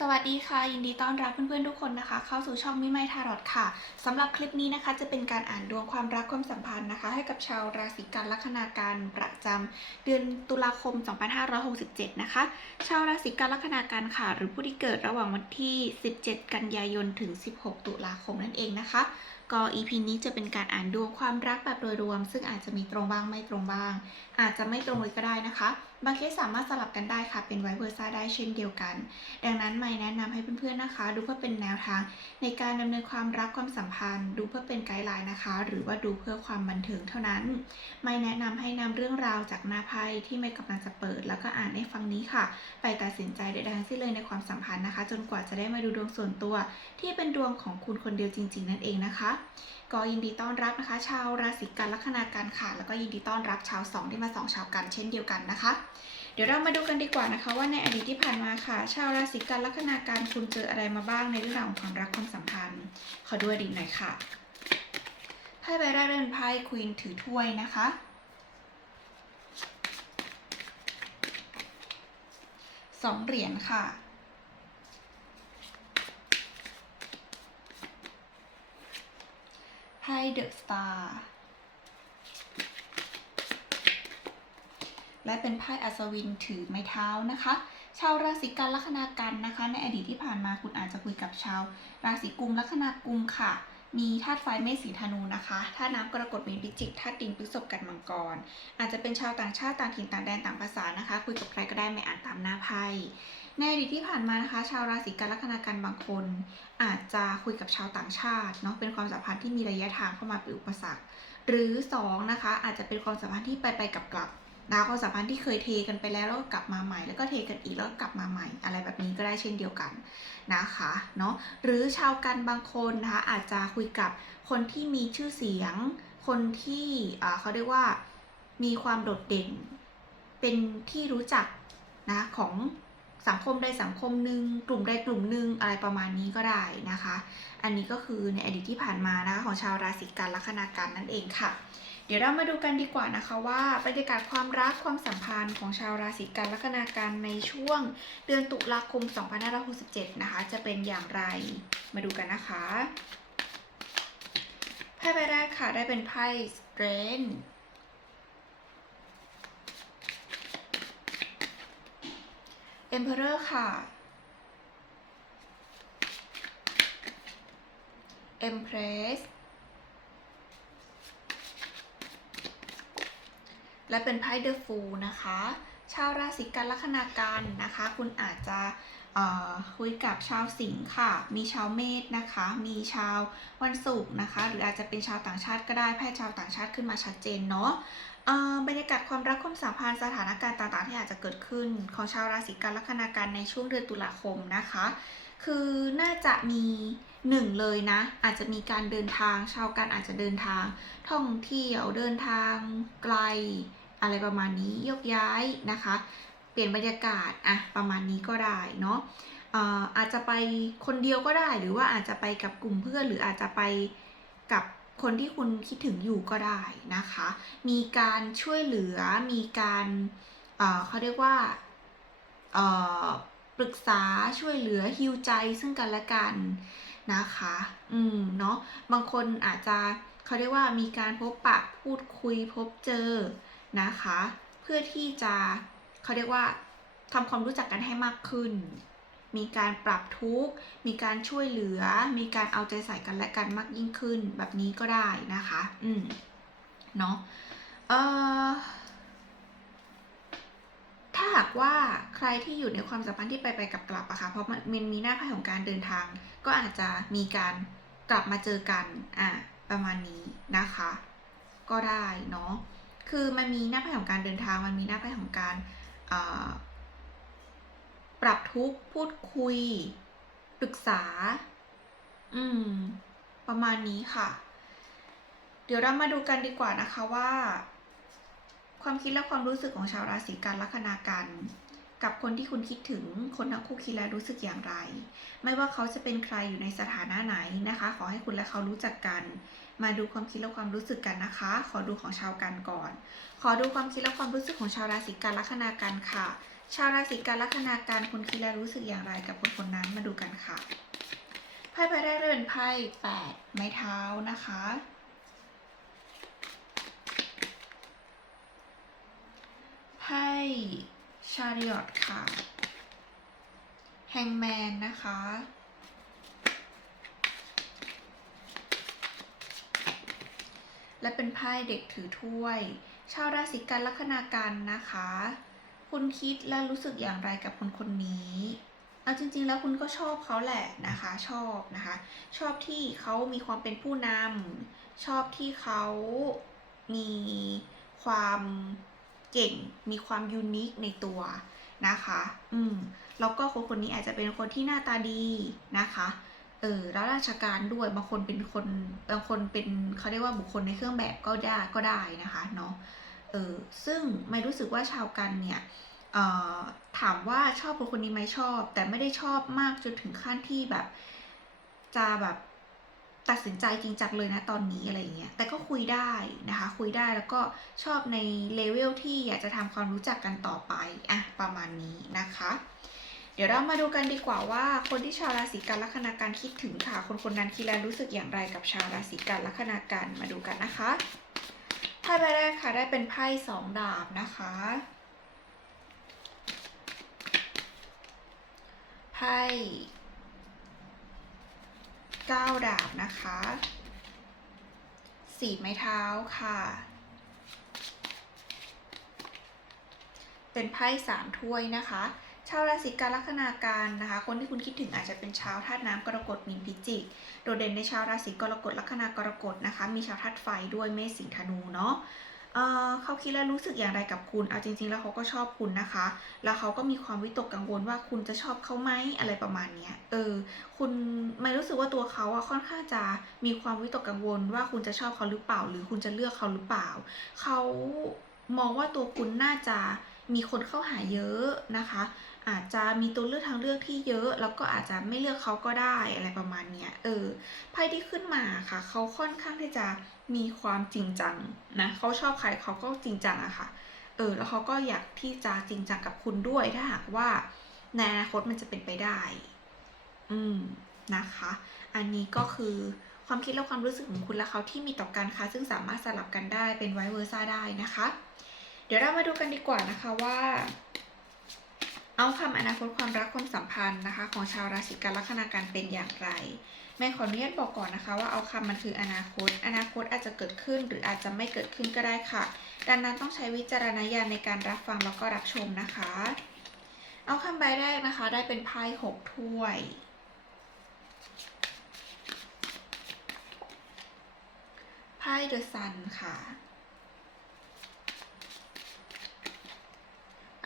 สวัสดีค่ะ ยินดีต้อนรับเพื่อนๆทุกคนนะคะ เข้าสู่ช่องมิไมทารอดค่ะสำหรับคลิปนี้นะคะ จะเป็นการอ่านดวงความรักความสัมพันธ์นะคะ ให้กับชาวราศีกันลัคนาการประจำเดือนตุลาคม 2567 นะคะ ชาวราศีกันลัคนาการค่ะ หรือผู้ที่เกิดระหว่างวันที่ 17 กันยายนถึง 16 ตุลาคมนั่นเองนะคะก็ EP นี้จะเป็นการอ่านดวงความรักแบบโดยรวม ซึ่งอาจจะมีตรงบ้างไม่ตรงบ้าง อาจจะไม่ตรงเลยก็ได้นะคะ บางเคสสามารถสลับกันได้ค่ะ เป็นไวเวอร์ซ่าได้เช่นเดียวกัน ดังนั้นไม่แนะนำให้เพื่อนๆนะคะ ดูเพื่อเป็นแนวทาง ในการดำเนินความรักความสัมพันธ์ ดูเพื่อเป็นไกด์ไลน์นะคะ หรือว่าดูเพื่อความบันเทิงเท่านั้น ไม่แนะนำให้นำเรื่องราวจากหน้าไพ่ที่ไม่กำลังจะเปิด แล้วก็อ่านให้ฟังนี้ค่ะ ไปตัดสินใจใดๆทั้งสิ้นเลยในความสัมพันธ์นะคะ จนกว่าจะได้มาดูดวงส่วนตัว ที่เป็นดวงของคุณคนเดียวจริง ๆ นั่นเองนะคะ ก็ยินดีต้อนรับนะคะ ชาวราศีกันลัคนาการค่ะ แล้วก็ยินดีต้อนรับชาวสองที่มาสองชาวกันเช่นเดียวกันนะคะ เดี๋ยวเรามาดูกันดีกว่านะคะ ว่าในอดีตที่ผ่านมาค่ะ ชาวราศีกันลัคนาการคุณเจออะไรมาบ้างในเรื่องราวของความรักความสัมพันธ์ ขอดูอดีตหน่อยค่ะไพ่ใบแรกเรือนไพ่ควีนถือถ้วยนะคะสองเหรียญค่ะ ไพ่เดอะสตาร์และเป็นไพ่อัศวินถือไม้เท้านะคะ ชาวราศีกันลัคนากันนะคะ ในอดีตที่ผ่านมาคุณอาจจะคุยกับชาว ราศีกุมลัคนากุมค่ะ มีธาตุไฟเมษสีธนูนะคะธาตุน้ำกรกฎมีนพิจิกธาตุดินพฤษภกันมังกร อาจจะเป็นชาวต่างชาติต่างถิ่นต่างแดนต่างภาษานะคะ คุยกับใครก็ได้ไม่อ่านตามหน้าไพ่ ในอดีตที่ผ่านมานะคะ ชาวราศีกันลัคนากันบางคน อาจจะคุยกับชาวต่างชาติเนาะเป็นความสัมพันธ์ที่มีระยะทางเข้ามาเป็นอุปสรรค หรือสองนะคะอาจจะเป็นความสัมพันธ์ที่ไปไปกลับกลับนะความสัมพันธ์ที่เคยเทกันไปแล้วแล้วก็กลับมาใหม่ แล้วก็เทกันอีกแล้วก็กลับมาใหม่ อะไรแบบนี้ก็ได้เช่นเดียวกันนะคะเนาะหรือชาวกันบางคนนะคะอาจจะคุยกับคนที่มีชื่อเสียง คนที่เขาเรียกว่ามีความโดดเด่น เป็นที่รู้จักนะของ สังคมใดสังคมหนึ่งกลุ่มใดกลุ่มหนึ่งอะไรประมาณนี้ก็ได้นะคะ อันนี้ก็คือในอดีตที่ผ่านมานะคะของชาวราศีกันลัคนากันนั่นเองค่ะ เดี๋ยวเรามาดูกันดีกว่านะคะว่าบรรยากาศความรักความสัมพันธ์ของชาวราศีกันลัคนากันในช่วงเดือนตุลาคม 2567 นะคะ จะเป็นอย่างไรมาดูกันนะคะไพ่ใบแรกค่ะได้เป็นไพ่ Strength Emperor ค่ะ Empress และเป็นไพ่เดอะฟูลนะคะ ชาวราศีกันลัคนากันนะคะ คุณอาจจะ คุยกับชาวสิงห์ค่ะ มีชาวเมษนะคะ มีชาววันศุกร์นะคะ หรืออาจจะเป็นชาวต่างชาติก็ได้ไพ่ชาวต่างชาติขึ้นมาชัดเจนเนาะบรรยากาศความรักความสัมพันธ์สถานการณ์ต่างๆ ที่อาจจะเกิดขึ้นของชาวราศีกันลัคนากันในช่วงเดือนตุลาคมนะคะ คือน่าจะมีหนึ่งเลยนะ อาจจะมีการเดินทาง ชาวกันอาจจะเดินทาง ท่องเที่ยวเดินทางไกล อะไรประมาณนี้ยกย้ายนะคะ เปลี่ยนบรรยากาศอะประมาณนี้ก็ได้เนาะเอ่ออาจจะไปคนเดียวก็ได้ หรือว่าอาจจะไปกับกลุ่มเพื่อน หรืออาจจะไปกับคนที่คุณคิดถึงอยู่ก็ได้นะคะ มีการช่วยเหลือ มีการเอ่อเขาเรียกว่าเอ่อปรึกษาช่วยเหลือฮิวใจซึ่งกันและกันนะคะ อืม เนาะ บางคนอาจจะเขาเรียกว่ามีการพบปะพูดคุยพบเจอนะคะ เพื่อที่จะ เขาเรียกว่าทำความรู้จักกันให้มากขึ้น มีการปรับทุกข์ มีการช่วยเหลือ มีการเอาใจใส่กันและกันมากยิ่งขึ้น แบบนี้ก็ได้นะคะ อืม เนาะเอ่อถ้าหากว่าใครที่อยู่ในความสัมพันธ์ที่ไปไปกลับกลับอะค่ะ เพราะมันมีหน้าไพ่ของการเดินทาง ก็อาจจะมีการกลับมาเจอกัน อะ ประมาณนี้นะคะ ก็ได้เนาะ คือมันมีหน้าไพ่ของการเดินทาง มันมีหน้าไพ่ของการ ปรับทุกข์พูดคุย ปรึกษา อืม ประมาณนี้ค่ะ เดี๋ยวเรามาดูกันดีกว่านะคะว่า ความคิดและความรู้สึกของชาวราศีกันลัคนากัน กับคนที่คุณคิดถึง คนทั้งคู่คิดและรู้สึกอย่างไร ไม่ว่าเขาจะเป็นใครอยู่ในสถานะไหนนะคะ ขอให้คุณและเขารู้จักกัน มาดูความคิดและความรู้สึกกันนะคะ ขอดูของชาวกันก่อน ขอดูความคิดและความรู้สึกของชาวราศีกันลัคนากันค่ะ ชาวราศีกันลัคนาการคุณคิดและรู้สึกอย่างไรกับคนคนนั้นมาดูกันค่ะ ไพ่ใบแรกได้เป็นไพ่แปดไม้เท้านะคะไพ่ ชาริอตค่ะ แฮงแมนนะคะ และเป็นไพ่เด็กถือถ้วย ชาวราศีกันลัคนากันนะคะ คุณคิดและรู้สึกอย่างไรกับคนคนนี้ เอาจริง ๆ แล้วคุณก็ชอบเขาแหละนะคะชอบนะคะ ชอบที่เขามีความเป็นผู้นำชอบที่เขามีความ เก่ง มีความยูนิคในตัวนะคะ อืม แล้วก็คนคนนี้อาจจะเป็นคนที่หน้าตาดีนะคะ เออแล้วราชการด้วย บางคนเป็นคน บางคนเป็นเขาเรียกว่าบุคคลในเครื่องแบบก็ได้ก็ได้นะคะเนาะ เออ ซึ่งไม่รู้สึกว่าชาวกันเนี่ยเอ่อถามว่าชอบคนคนนี้ไหมชอบ แต่ไม่ได้ชอบมากจนถึงขั้นที่แบบ จะแบบ ตัดสินใจจริงจังเลยนะตอนนี้อะไรอย่างเงี้ย แต่ก็คุยได้นะคะ คุยได้แล้วก็ชอบในเลเวลที่อยากจะทำความรู้จักกันต่อไปอะประมาณนี้นะคะ เดี๋ยวเรามาดูกันดีกว่าว่าคนที่ชาวราศีกันลัคนาการคิดถึงค่ะ คนคนนั้นคิดและรู้สึกอย่างไรกับชาวราศีกันลัคนาการมาดูกันนะคะไพ่ใบแรกค่ะได้เป็นไพ่สองดาบนะคะไพ่ เก้าดาบนะคะ สี่ไม้เท้าค่ะ เป็นไพ่สามถ้วยนะคะ ชาวราศีกันลัคนาการนะคะ คนที่คุณคิดถึงอาจจะเป็นชาวธาตุน้ำกรกฎมีนพิจิก โดดเด่นในชาวราศีกรกฎลัคนากรกฎนะคะ มีชาวธาตุไฟด้วยเมษสิงธนูเนาะ เออเขาคิดและรู้สึกอย่างไรกับคุณ เอาจริง ๆ แล้วเขาก็ชอบคุณนะคะ แล้วเขาก็มีความวิตกกังวลว่าคุณจะชอบเขาไหมอะไรประมาณเนี้ย เออ คุณไม่รู้สึกว่าตัวเขาอะค่อนข้างจะมีความวิตกกังวลว่าคุณจะชอบเขาหรือเปล่า หรือคุณจะเลือกเขาหรือเปล่า เขามองว่าตัวคุณน่าจะมีคนเข้าหาเยอะนะคะ อาจจะมีตัวเลือกทางเลือกที่เยอะ แล้วก็อาจจะไม่เลือกเขาก็ได้อะไรประมาณเนี้ย เออ ไพ่ที่ขึ้นมาค่ะ เขาค่อนข้างที่จะ มีความจริงจังนะเขาชอบใครเขาก็จริงจังอะค่ะ เออแล้วเขาก็อยากที่จะจริงจังกับคุณด้วยถ้าหากว่าในอนาคตมันจะเป็นไปได้ อืมนะคะ อันนี้ก็คือความคิดและความรู้สึกของคุณและเขาที่มีต่อกันค่ะซึ่งสามารถสลับกันได้เป็นไวเวอร์ซ่าได้นะคะ เดี๋ยวเรามาดูกันดีกว่านะคะว่า เอาคำอนาคตความรักความสัมพันธ์นะคะ ของชาวราศีกันลัคนาการเป็นอย่างไรแม่ขออนุญาตบอกก่อนนะคะ ว่าเอาคำมันคืออนาคต อนาคตอาจจะเกิดขึ้นหรืออาจจะไม่เกิดขึ้นก็ได้ค่ะ ดังนั้นต้องใช้วิจารณญาณในการรับฟังแล้วก็รับชมนะคะ เอาคำใบแรกนะคะ ได้เป็นไพ่หกถ้วยไพ่เดอะซันค่ะ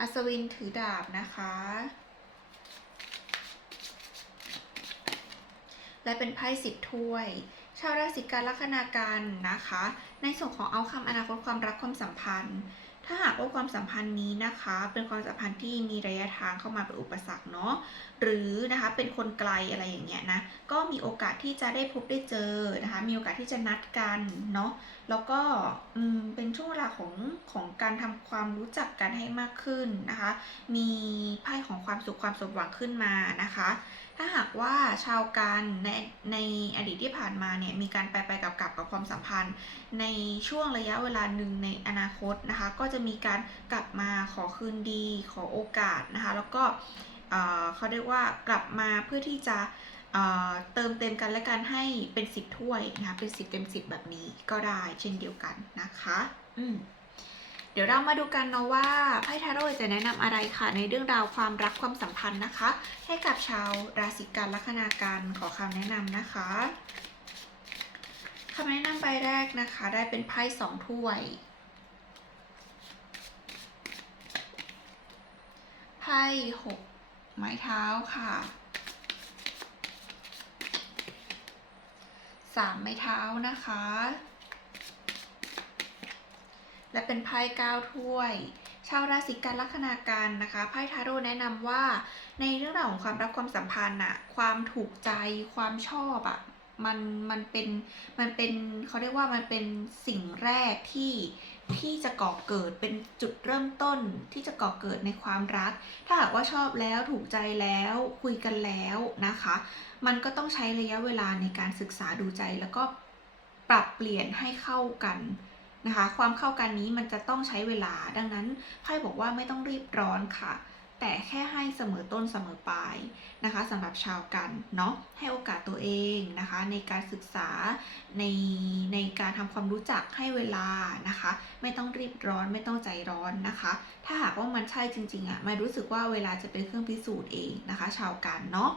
อัศวินถือดาบนะคะ และเป็นไพ่สิบถ้วย ชาวราศีกันลัคนาการนะคะ ในส่วนของเอาคำอนาคตความรักความสัมพันธ์ ถ้าหากว่าความสัมพันธ์นี้นะคะ เป็นความสัมพันธ์ที่มีระยะทางเข้ามาเป็นอุปสรรคเนาะหรือนะคะเป็นคนไกลอะไรอย่างเงี้ยนะก็มีโอกาสที่จะได้พบได้เจอนะคะมีโอกาสที่จะนัดกันเนาะแล้วก็อืมเป็นช่วงเวลาของของการทำความรู้จักกันให้มากขึ้นนะคะ มีไพ่ของความสุขความสมหวังขึ้นมานะคะ ถ้าหากว่าชาวกันในในอดีตที่ผ่านมาเนี่ยมีการไปไปกับกับกับความสัมพันธ์ ในช่วงระยะเวลาหนึ่งในอนาคตนะคะ ก็จะมีการกลับมาขอคืนดี ขอโอกาสนะคะแล้วก็เขาเรียกว่ากลับมาเพื่อที่จะเติมเต็มกันและกันให้เป็นสิบถ้วยนะคะเป็นสิบเต็มสิบแบบนี้ก็ได้เช่นเดียวกันนะคะ อืม ดี๋ยวเรามาดูกันเนาะว่าไพ่ทาโร่จะแนะนำอะไรค่ะ ในเรื่องราวความรักความสัมพันธ์นะคะ ให้กับชาวราศีกันลัคนาการขอคำแนะนำนะคะคำแนะนำใบแรกนะคะ ได้เป็นไพ่สองถ้วยไพ่หกไม้เท้าค่ะสามไม้เท้านะคะ และเป็นไพ่ก้าถ้วย ชาวราศีกันลัคนาการนะคะไพ่ทาโร่แนะนำว่า ในเรื่องราวของความรักความสัมพันธ์อะความถูกใจความชอบอะมันมันเป็นมันเป็นเขาเรียกว่ามันเป็นสิ่งแรกที่ที่จะก่อเกิดเป็นจุดเริ่มต้นที่จะก่อเกิดในความรัก ถ้าหากว่าชอบแล้วถูกใจแล้วคุยกันแล้วนะคะ มันก็ต้องใช้ระยะเวลาในการศึกษาดูใจแล้วก็ปรับเปลี่ยนให้เข้ากัน นะคะ ความเข้ากันนี้มันจะต้องใช้เวลา ดังนั้นไพ่บอกว่าไม่ต้องรีบร้อนค่ะ แต่แค่ให้เสมอต้นเสมอปลายนะคะสำหรับชาวกันเนาะให้โอกาสตัวเองนะคะในการศึกษาในในการทำความรู้จักให้เวลานะคะ ไม่ต้องรีบร้อนไม่ต้องใจร้อนนะคะ ถ้าหากว่ามันใช่จริงๆอะ่ะไม่รู้สึกว่าเวลาจะเป็นเครื่องพิสูจน์เองนะคะ ชาวกันเนาะ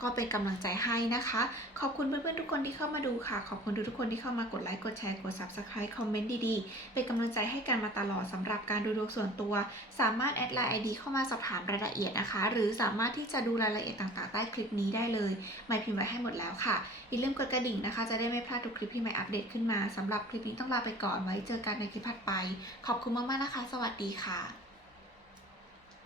ก็เป็นกำลังใจให้นะคะ ขอบคุณเพื่อนๆทุกคนที่เข้ามาดูค่ะ ขอบคุณทุกๆคนที่เข้ามากดไลค์กดแชร์กด subscribe คอมเมนต์ดีๆเป็นกำลังใจให้กันมาตลอดสำหรับการดูดวงส่วนตัว สามารถแอดไลน์ ID เข้ามาสอบถามรายละเอียดนะคะ หรือสามารถที่จะดูรายละเอียดต่างๆ ใต้คลิปนี้ได้เลยไม่พิมพ์ไว้ให้หมดแล้วค่ะ อย่าลืมกดกระดิ่งนะคะ จะได้ไม่พลาดทุกคลิปที่ไม่อัปเดตขึ้นมาสำหรับคลิปนี้ต้องลาไปก่อนไว้เจอกันในคลิปถัดไป ขอบคุณมากๆนะคะ สวัสดีค่ะ